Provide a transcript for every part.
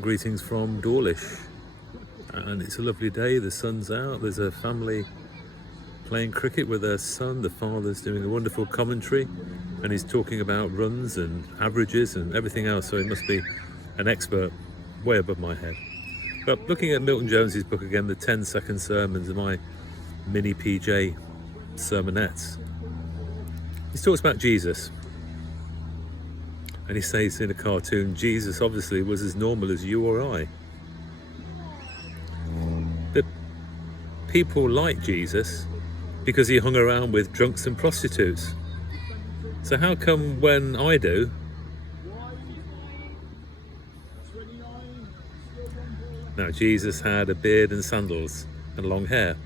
Greetings from Dawlish, and it's a lovely day. The sun's out. There's a family playing cricket with their son. The father's doing a wonderful commentary, and he's talking about runs and averages and everything else, so he must be an expert way above my head. But looking at Milton Jones's book again, the 10-second sermons of my mini PJ sermonettes, he talks about Jesus. And he says in a cartoon, Jesus obviously was as normal as you or I. But people like Jesus because he hung around with drunks and prostitutes. So how come when I do, now Jesus had a beard and sandals and long hair,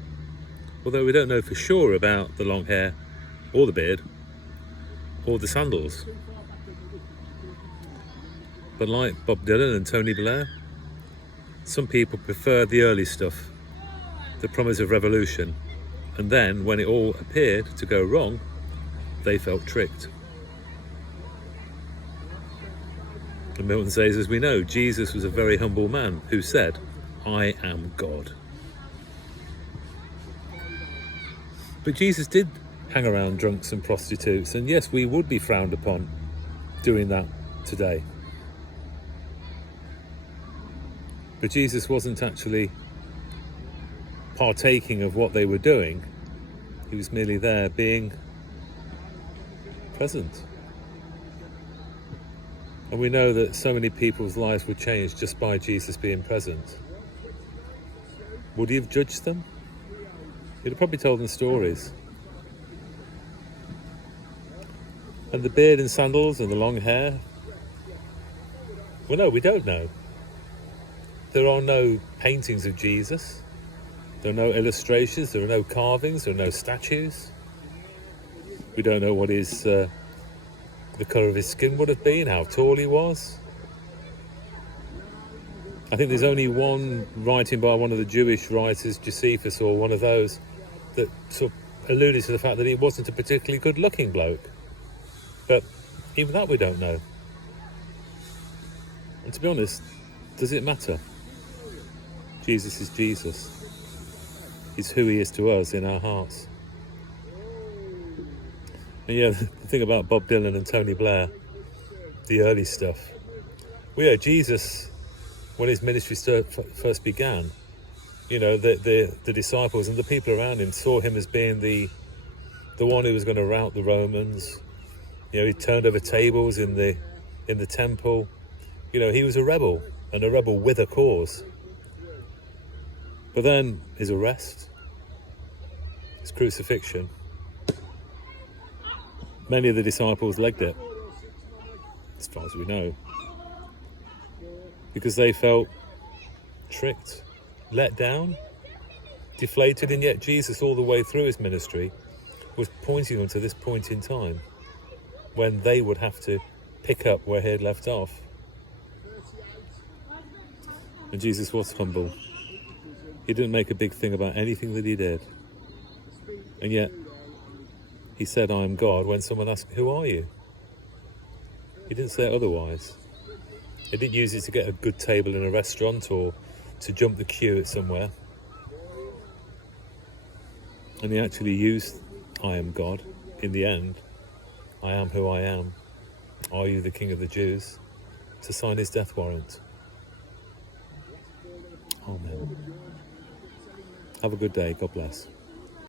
although we don't know for sure about the long hair or the beard or the sandals. But like Bob Dylan and Tony Blair, some people prefer the early stuff, the promise of revolution, and then when it all appeared to go wrong, they felt tricked. And Milton says, as we know, Jesus was a very humble man who said, I am God. But Jesus did hang around drunks and prostitutes, and yes, we would be frowned upon doing that today. But Jesus wasn't actually partaking of what they were doing. He was merely there being present. And we know that so many people's lives were changed just by Jesus being present. Would he have judged them? He'd have probably told them stories. And the beard and sandals and the long hair? Well, no, we don't know. There are no paintings of Jesus. There are no illustrations. There are no carvings. There are no statues. We don't know what the colour of his skin would have been, how tall he was. I think there's only one writing by one of the Jewish writers, Josephus or one of those, that sort of alluded to the fact that he wasn't a particularly good-looking bloke. But even that we don't know. And to be honest, does it matter? Jesus is Jesus. He's who he is to us in our hearts. And yeah, the thing about Bob Dylan and Tony Blair, the early stuff. Well, yeah, Jesus, when his ministry first began, you know, the disciples and the people around him saw him as being the one who was going to rout the Romans. You know, he turned over tables in the temple. You know, he was a rebel, and a rebel with a cause. But then his arrest, his crucifixion, many of the disciples legged it, as far as we know, because they felt tricked, let down, deflated, and yet Jesus all the way through his ministry was pointing them to this point in time when they would have to pick up where he had left off. And Jesus was humble. He didn't make a big thing about anything that he did. And yet, he said, I am God, when someone asked, who are you? He didn't say otherwise. He didn't use it to get a good table in a restaurant or to jump the queue at somewhere. And he actually used, I am God, in the end. I am who I am. Are you the King of the Jews? To sign his death warrant. Amen. Have a good day. God bless.